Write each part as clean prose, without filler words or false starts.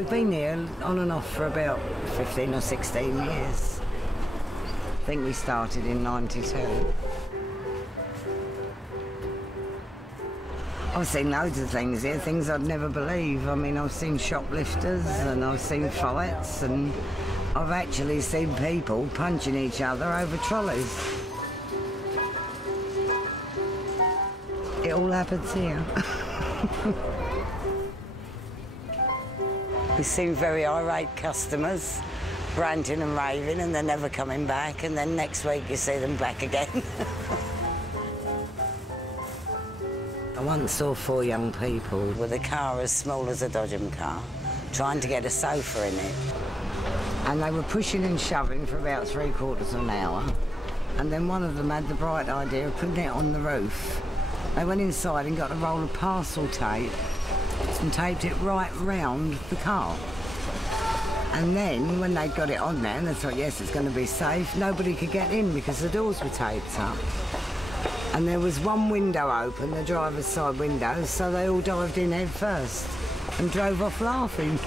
We've been here on and off for about 15 or 16 years. I think we started in '92. I've seen loads of things here, things I'd never believe. I mean, I've seen shoplifters and I've seen fights and I've actually seen people punching each other over trolleys. It all happens here. We've seen very irate customers ranting and raving and they're never coming back, and then next week you see them back again. I once saw 4 young people with a car as small as a Dodgem car trying to get a sofa in it. And they were pushing and shoving for about 3/4 of an hour, and then one of them had the bright idea of putting it on the roof. They went inside and got a roll of parcel tape and taped it right round the car. And then when they'd got it on there and they thought, yes, it's going to be safe, nobody could get in because the doors were taped up. And there was one window open, the driver's side window, so they all dived in head first and drove off laughing.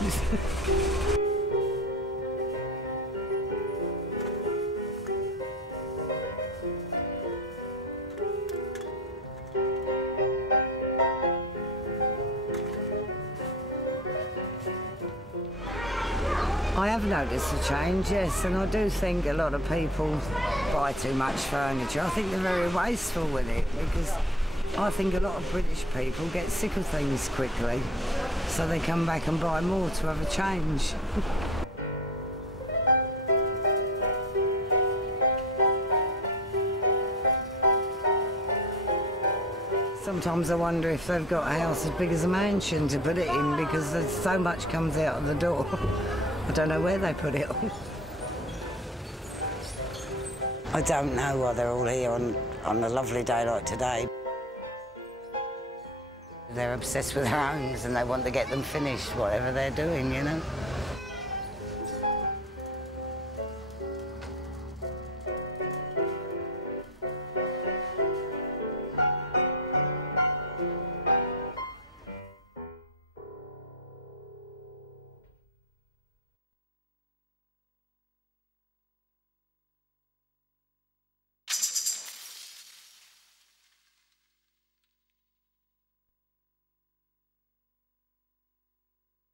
I have noticed a change, yes, and I do think a lot of people buy too much furniture. I think they're very wasteful with it, because I think a lot of British people get sick of things quickly, so they come back and buy more to have a change. Sometimes I wonder if they've got a house as big as a mansion to put it in, because there's so much comes out of the door. I don't know where they put it all. I don't know why they're all here on a lovely day like today. They're obsessed with their homes and they want to get them finished, whatever they're doing, you know.